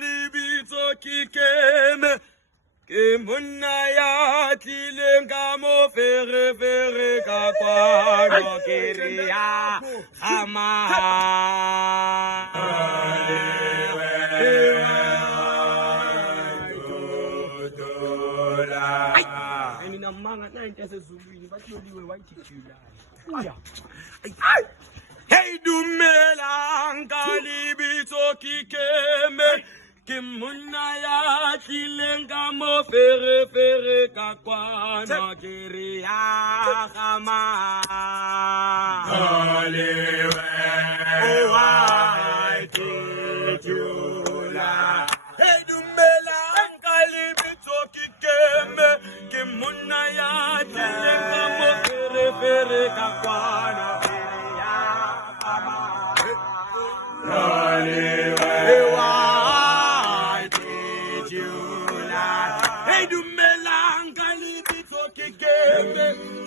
libitso kikeme ke monna ya tlileng ka mo fere ka kwano ke re ya gama Hey dumelang ka libitso kikeme ke monna ya tlileng ka mo fere ka kwana ke re ya gama Oliwe why did you lie Hey dumelang ka libitso kikeme ke monna ya tlileng ka mo fere ka kwana why did you lie? Hey, do melancholy be talking game?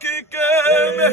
Kikeme,